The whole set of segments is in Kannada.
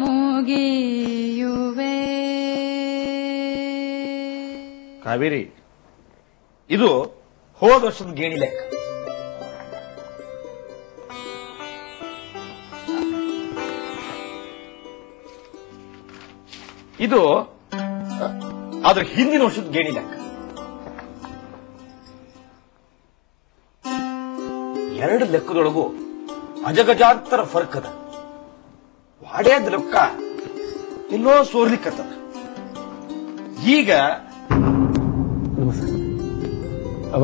ಮುಗಿಯುವೆ. ಕಾವೇರಿ, ಇದು ಹೋದ ವರ್ಷದ ಗೇಣಿ ಲೆಕ್ಕ. ಇದು ಅದ್ರ ಹಿಂದಿನ ವರ್ಷದ ಗೇಣಿ ಲೆಕ್ಕ. ಎರಡು ಲೆಕ್ಕದೊಳಗೂ ಅಜಗಜಾಂತರ ಫರ್ಕ್ ಅದ. ವಾಡ್ಯಾದ ಲೆಕ್ಕ ಎಲ್ಲೋ ಸೋರ್ಲಿಕ್ಕತ್ತದ. ಈಗ ನಮಸ್ಕಾರ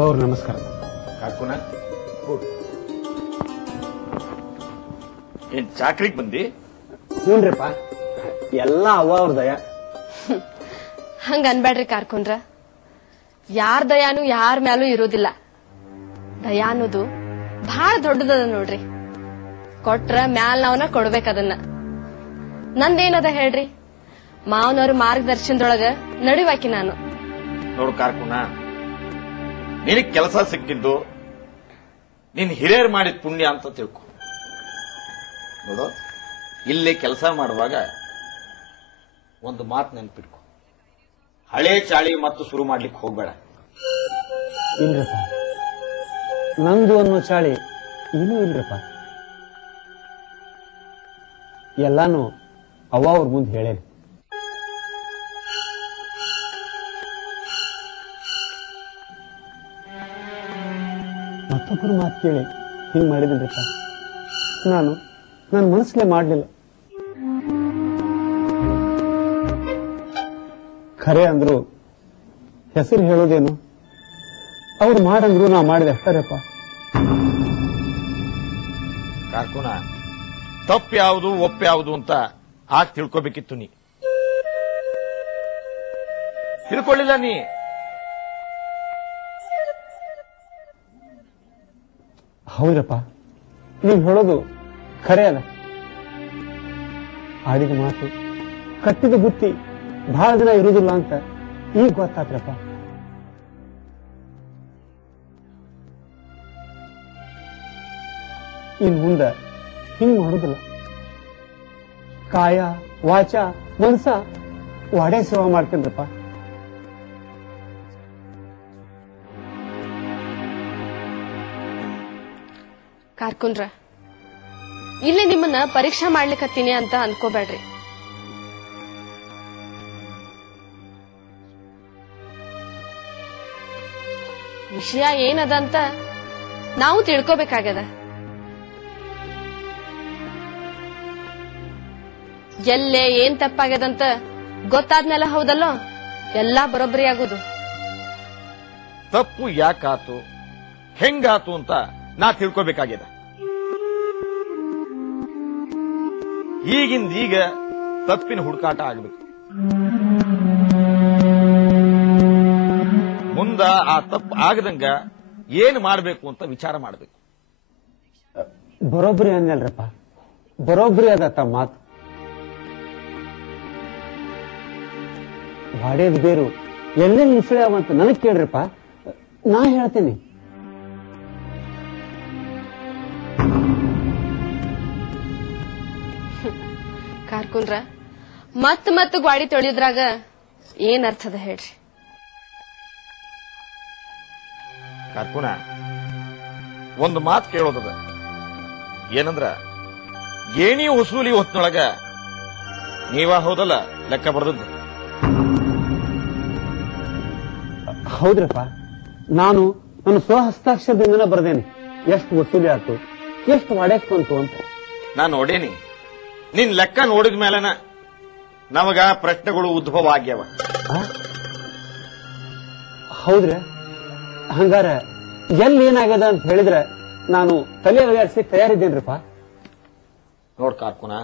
ಅವ್ರು. ನಮಸ್ಕಾರ ಕಾಕುನ. ಏನ್ ಚಾಕ್ರಿಗ್ ಬಂದಿ? ಹ್ಞೂನ್ರಿಪ್ಪ, ಎಲ್ಲ ಅವ್ರ ದಯ. ಹಂಗ ಅನ್ಬೇಡ್ರಿ ಕಾರ್ಕೊಂಡ್ರ. ಯಾರ್ ದಯಾನು ಯಾರ ಮ್ಯಾಲೂ ಇರೋದಿಲ್ಲ. ದಯಾ ಅನ್ನೋದು ಬಹಳ ದೊಡ್ಡದದ ನೋಡ್ರಿ. ಕೊಟ್ರ ಮ್ಯಾಲ್ ನಾವ್ನ ಕೊಡ್ಬೇಕದನ್ನ. ನಂದೇನದ ಹೇಳ್ರಿ, ಮಾವನವ್ರ ಮಾರ್ಗದರ್ಶನದೊಳಗ ನಡಿವಾಕಿ ನಾನು. ನೋಡು ಕಾರ್ಕುನ, ನಿನಗ್ ಕೆಲಸ ಸಿಕ್ಕಿದ್ದು ನಿನ್ ಹಿರಿಯರ್ ಮಾಡಿದ ಪುಣ್ಯ ಅಂತ ತಿಳ್ಕೊ. ನೋಡು, ಇಲ್ಲಿ ಕೆಲಸ ಮಾಡುವಾಗ ಒಂದು ಮಾತು ನೆನ್ಪಿಟ್ಕೊ. ಹಳೆ ಚಾಳಿ ಮತ್ತು ಶುರು ಮಾಡ್ಲಿಕ್ಕೆ ಹೋಗ್ಬೇಡ. ಇಲ್ರಪ್ಪ, ನಂದು ಅನ್ನೋ ಚಾಳಿ ಏನೂ ಇಲ್ರಪ್ಪ. ಎಲ್ಲಾನು ಅವ್ರ ಮುಂದೆ ಹೇಳೇನಿ. ಮತ್ತೊಬ್ಬರು ಮಾತು ಕೇಳಿ ಹಿಂಗ್ ಮಾಡಿದಿಲ್ರಪ್ಪ. ನಾನು ನನ್ನ ಮನಸ್ಸಲ್ಲೇ ಮಾಡಲಿಲ್ಲ. ಖರೆ ಅಂದ್ರು ಹೆಸರು ಹೇಳೋದೇನು, ಅವ್ರು ಮಾಡಂದ್ರು ನಾ ಮಾಡಿದೆ ಅಷ್ಟರಪ್ಪ. ಕಾರ್ಕುನ, ತಪ್ಪು ಯಾವುದು ಒಪ್ಪು ಯಾವುದು ಅಂತ ಆಗ ತಿಳ್ಕೊಬೇಕಿತ್ತು. ನೀ ತಿಳ್ಕೊಳ್ಳಿಲ್ಲ. ನೀ ಹೌದ್ರಪ್ಪ, ನೀವು ಹೇಳೋದು ಖರೆ ಅದ. ಆಡಿದ ಮಾತು, ಕಟ್ಟಿದ ಬುತ್ತಿ ಬಹಳ ದಿನ ಇರುವುದಿಲ್ಲ ಅಂತ ಈಗ ಗೊತ್ತಾತ್ರಪ್ಪ. ಇನ್ ಮುಂದ ಹಿಂಗ್ ಮಾಡೋದಿಲ್ಲ. ಕಾಯ ವಾಚ ಮನ್ಸ ವಾಡೆ ಸೇವಾ ಮಾಡ್ತೇನ್ರಪ್ಪ. ಕಾರ್ಕೊಂಡ್ರ, ಇಲ್ಲೇ ನಿಮ್ಮನ್ನ ಪರೀಕ್ಷೆ ಮಾಡ್ಲಿಕ್ಕತ್ತೀನಿ ಅಂತ ಅನ್ಕೋಬೇಡ್ರಿ. ವಿಷಯ ಏನದಂತ ನಾವು ತಿಳ್ಕೋಬೇಕಾಗ್ಯದ. ಎಲ್ಲೇ ಏನ್ ತಪ್ಪಾಗ್ಯದಂತ ಗೊತ್ತಾದ್ಮೇಲೆ ಹೌದಲ್ಲೋ ಎಲ್ಲಾ ಬರೋಬ್ಬರಿ ಆಗುದು. ತಪ್ಪು ಯಾಕಾತು, ಹೆಂಗಾತು ಅಂತ ನಾ ತಿಳ್ಕೋಬೇಕಾಗ್ಯದ. ಈಗಿಂದೀಗ ತಪ್ಪಿನ ಹುಡುಕಾಟ ಆಗ್ಬೇಕು. ಮುಂದ ಆ ತಪ್ಪು ಆಗದಂಗ ಏನ್ ಮಾಡ್ಬೇಕು ಅಂತ ವಿಚಾರ ಮಾಡ್ಬೇಕು. ಬರೋಬ್ಬರಿ ಅಂದಲ್ರಪ್ಪ, ಬರೋಬ್ಬರಿ ಅದತ್ತ ಮಾತು. ವಾಡೇದ್ ಬೇರು ಎಲ್ಲೇ ಮುಸುಳ್ಯಾವಂತ ನನಗ್ ಕೇಳ್ರಪ್ಪ, ನಾ ಹೇಳ್ತೀನಿ. ಕಾರ್ಕೊಂಡ್ರ, ಮತ್ ಗಾಡಿ ತೊಳೆಯೋದ್ರಾಗ ಏನ್ ಅರ್ಥದ ಹೇಳ್ರಿ. ಕಾರ್ಕುನ, ಒಂದು ಮಾತು ಕೇಳೋದದ. ಏನಂದ್ರ, ಗೇಣಿ ವಸೂಲಿ ಹೊತ್ತಿನೊಳಗ ನೀವ ಹೌದಲ್ಲ ಲೆಕ್ಕ ಬರ್ದದ್ದು? ಹೌದ್ರಪ್ಪ, ನಾನು ನನ್ನ ಸ್ವಹಸ್ತಾಕ್ಷರದಿಂದನೇ ಬರ್ದೇನೆ. ಎಷ್ಟು ವಸೂಲಿ ಆಯ್ತು, ಎಷ್ಟು ವಾಡ್ಯಾಕ್ ಬಂತು ಅಂತ. ನಾನು ನೋಡೇನಿ. ನಿನ್ ಲೆಕ್ಕ ನೋಡಿದ ಮೇಲೆನ ನಮಗ ಪ್ರಶ್ನೆಗಳು ಉದ್ಭವ ಆಗ್ಯಾವ. ಹೌದ್ರಿ? ಹಂಗಾರ ಎಲ್ಲಿ ಏನಾಗ್ಯದ ಅಂತ ಹೇಳಿದ್ರೆ ನಾನು ತಲೆ ಬಗೆಹರಿಸಿ ತಯಾರಿದ್ದೇನ್ರಿಪ್ಪ. ನೋಡ್ ಕಾರ್ಕುನ,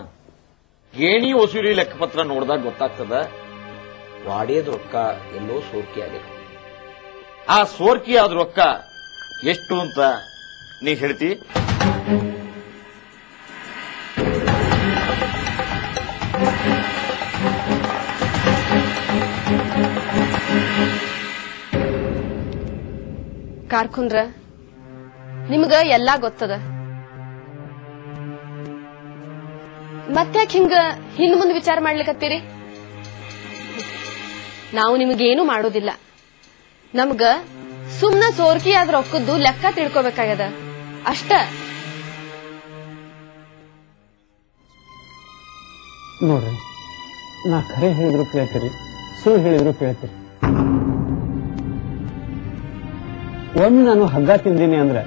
ಗೇಣಿ ವಸೂಲಿ ಲೆಕ್ಕಪತ್ರ ನೋಡಿದಾಗ ಗೊತ್ತಾಗ್ತದ ವಾಡೇದ ರೊಕ್ಕ ಎಲ್ಲೋ ಸೋರ್ಕಿ ಆಗಿದೆ. ಆ ಸೋರ್ಕಿ ಆದ ರೊಕ್ಕ ಎಷ್ಟು ಅಂತ ನೀ ಹೇಳ್ತಿ? ಕಾರ್ಕುಂದ್ರ, ನಿಮ್ಗ ಎಲ್ಲಾ ಗೊತ್ತದ. ಮತ್ತ್ಯಾಕ್ ಹಿಂಗ ಹಿಂದ್ ಮುಂದ್ ವಿಚಾರ ಮಾಡ್ಲಿಕತ್ತೀರಿ? ನಾವು ನಿಮಗೇನು ಮಾಡೋದಿಲ್ಲ. ನಮ್ಗ ಸುಮ್ನ ಸೋರ್ಕಿ ಆದ್ರ ರೊಕ್ಕದ್ದು ಲೆಕ್ಕ ತಿಳ್ಕೊಬೇಕಾಗ್ಯದ ಅಷ್ಟ. ನೋಡ್ರಿ, ನಾ ಖರೆ ಹೇಳಿದ್ರು ಕೇಳ್ತೀರಿ, ಸುಳ್ಳು ಹೇಳಿದ್ರು ಕೇಳ್ತೀರಿ. ಒಮ್ಮೆ ನಾನು ಹಗ್ಗ ತಿಂದೀನಿ ಅಂದ್ರೆ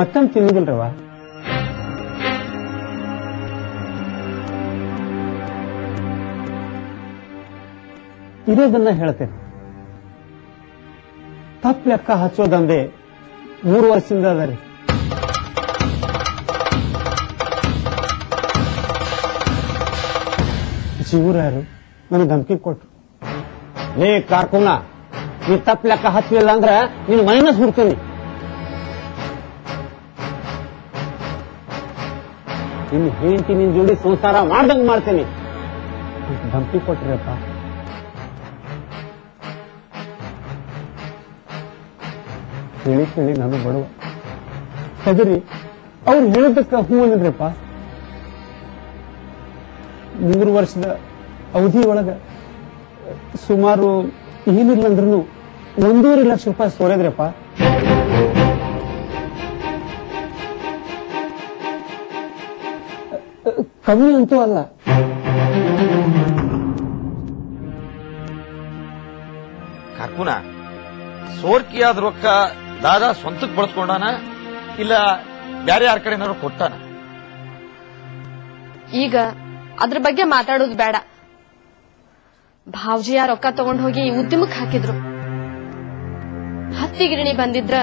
ಮತ್ತೊಮ್ಮೆ ತಿನ್ನುದಿಲ್ರವ. ಇರೋದನ್ನ ಹೇಳ್ತೇನೆ. ತಪ್ಪು ಲೆಕ್ಕ ಹಚ್ಚೋದಂದೆ 3 ವರ್ಷದಿಂದ ಅದ ರೀ. ಶಿವರಾಯರು ನನಗೆ ಧಮಕಿ ಕೊಟ್ರು. ಲೇ ಕಾರ್ಕುನ, ನೀ ತಪ್ಪು ಲೆಕ್ಕ ಹಚ್ಚಲಿಲ್ಲ ಅಂದ್ರೆ ನೀನು ಮೈನ ಸುಡ್ತೀನಿ, ನಿನ್ನ ಹೆಂಡತಿ ನಿನ್ ಜೋಡಿ ಸಂಸಾರ ಮಾಡ್ದಂಗ್ ಮಾಡ್ತೇನೆ ಅಂತ ಧಮಕಿ ಕೊಟ್ರಪ್ಪ. ಹೇಳಿ ಕೇಳಿ ನಾನು ಬಡವ ಹೆದರಿ ಅವ್ರು ಹೇಳೋದಕ್ಕ ಹೂ ಅಂದ್ರಪ್ಪ. 3 ವರ್ಷದ ಅವಧಿ ಒಳಗ ಸುಮಾರು ಏನಿಲ್ಲ ಅಂದ್ರೂ 1.5 ಲಕ್ಷ ರೂಪಾಯಿ ಸೋರಿದ್ರಪ್ಪ. ಕಮ್ಮಿ ಅಂತೂ ಅಲ್ಲ. ಕಾರ್ಕುನ, ಸೋರ್ಕಿಯಾದ ರೊಕ್ಕ ದಾದಾ ಸ್ವಂತಕ್ಕೆ ಬಳಸ್ಕೊಂಡಾನ ಇಲ್ಲ ಬ್ಯಾರೆ ಯಾರ ಕಡೆ ಏನಾದ್ರು ಕೊಟ್ಟಾನ? ಈಗ ಅದ್ರ ಬಗ್ಗೆ ಮಾತಾಡೋದು ಬೇಡ. ಭಾವ್ಜಿಯ ರೊಕ್ಕ ತಗೊಂಡ್ ಹೋಗಿ ಉದ್ಯಮಕ್ಕೆ ಹಾಕಿದ್ರು. ಹತ್ತಿ ಗಿರಣಿ ಬಂದಿದ್ರ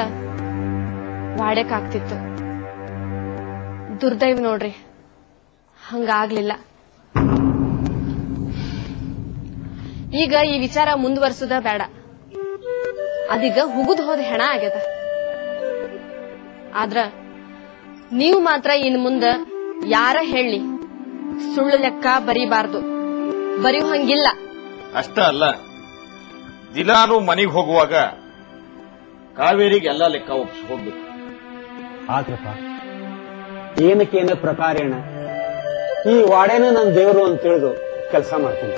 ವಾಡಕ್ ಆಗ್ತಿತ್ತು. ದುರ್ದೈವ ನೋಡ್ರಿ, ಹಂಗಾಗ್ಲಿಲ್ಲ. ಈಗ ಈ ವಿಚಾರ ಮುಂದುವರ್ಸುದ ಬೇಡ. ಅದೀಗ ಹುಗುದ್ ಹೋದ ಹೆಣ ಆಗ್ಯದ. ಆದ್ರ ನೀವು ಮಾತ್ರ ಇನ್ ಮುಂದ ಯಾರ ಹೇಳಿ ಸುಳ್ಳು ಲೆಕ್ಕ ಬರೀಬಾರ್ದು. ಬರೀ ಹಂಗಿಲ್ಲ. ಅಷ್ಟ ಅಲ್ಲ, ದಿನಾನು ಮನೆಗೆ ಹೋಗುವಾಗ ಕಾವೇರಿಗೆ ಎಲ್ಲಾ ಲೆಕ್ಕ ಒಪ್ಪಿಸಿ ಹೋಗ್ಬೇಕು. ಆದ್ರಪ್ಪ, ಏನಕ್ಕೇನ ಪ್ರಕಾರೇಣ ಈ ವಾಡೇನ ನನ್ನ ದೇವರು ಅಂತ ತಿಳಿದು ಕೆಲಸ ಮಾಡ್ತೀನಿ.